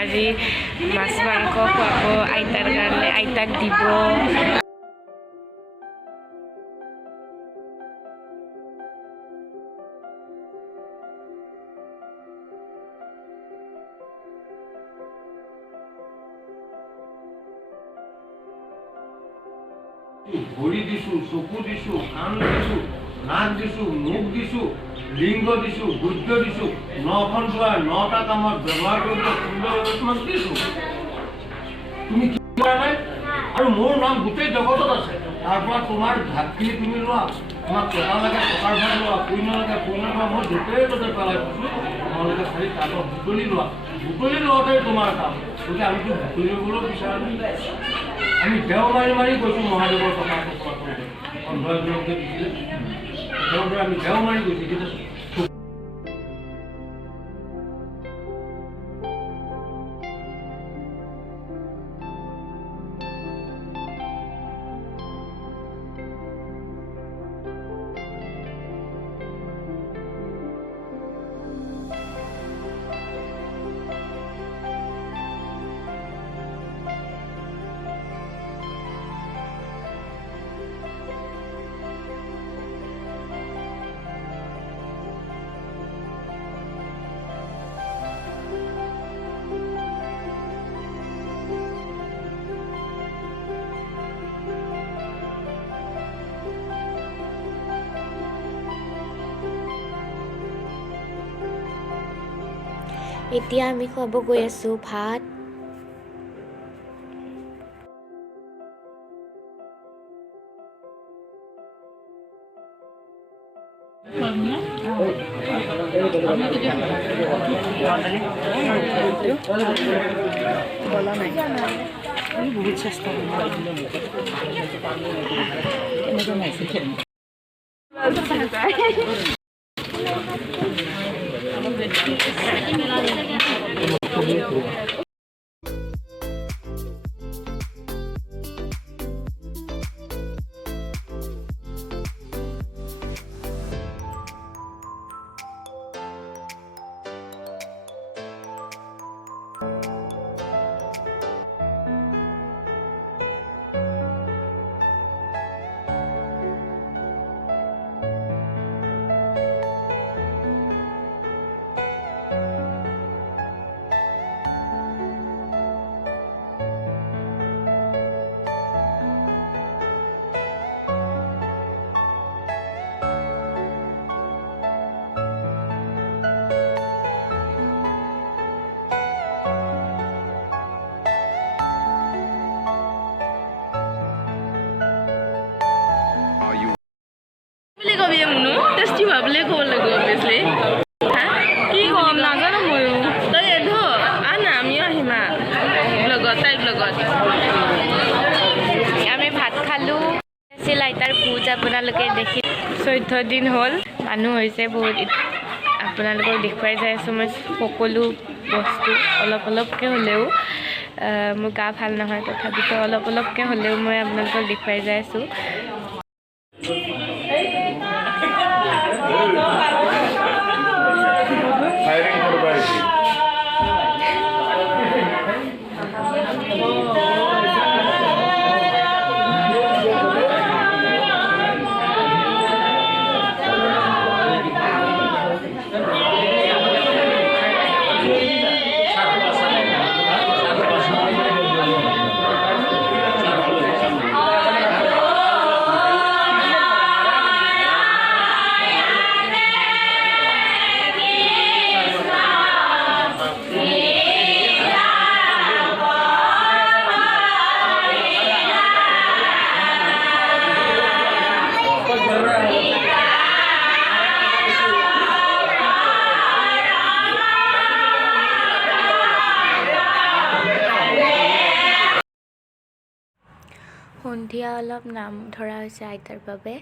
আজি মাছ মাংস খুৱাব আইতাৰ কাৰণে, আইতাক দিব। ভৰি দিছোঁ, চকু দিছোঁ, কাণ দিছোঁ, নাক দিছোঁ, মুখ দিছোঁ, লিংগ দিছোঁ, গুজ্জ দিছোঁ, 9খন দুৱাৰ 9টা কামত ব্যৱহাৰ কৰিবলৈ সুন্দৰভাৱে তোমাক দিছোঁ। তুমি কি কৰা নাই? আৰু মোৰ নাম গোটেই জগতত আছে। তাৰ পৰা তোমাৰ ভাগখিনি তুমি লোৱা, তোমাক টকা লাগে টকাৰ ভাগ লোৱা, পুণ্য লাগে পুণ্যৰ ভাগ। মই য'তেই ত'তে পেলাই থৈছোঁ, তোমালোকে খালি তাৰ পৰা বুটলি লোৱা। বুটলি লোৱাতেই তোমাৰ কাম। গতিকে আমিতো বুটলিবলৈ বিচৰা নাই। আমি দেও মাৰি মাৰি গৈছোঁ মহাদেৱৰ কথা অন্ধজনকে দিছিলে, তেওঁৰ পৰা আমি দেও মাৰি গৈছোঁ। কিন্তু এতিয়া আমি খুৱাব গৈ আছোঁ ভাত। বহুত চেষ্টা টেষ্টি ভাবলে ক'ব লাগিব অভিয়াছলি। কি ক'ম নাজানো ময়ো। তই এধ আনা আমিও আহিম ব্লগত, তাইৰ ব্লগত। আমি ভাত খালোঁ। আছিল আইতাৰ ভোজ, আপোনালোকে দেখি 14 দিন হ'ল, মানুহ হৈছে বহুত। আপোনালোকক দেখুৱাই যাই আছোঁ মই সকলো বস্তু অলপ অলপকৈ হ'লেও। মোৰ গা ভাল নহয়, তথাপিতো অলপ অলপকৈ হ'লেও মই আপোনালোকক দেখুৱাই যাই আছোঁ। সন্ধিয়া অলপ নাম ধৰা হৈছে আইতাৰ বাবে।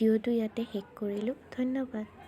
ভিডিঅ'টো ইয়াতে শেষ কৰিলোঁ। ধন্যবাদ।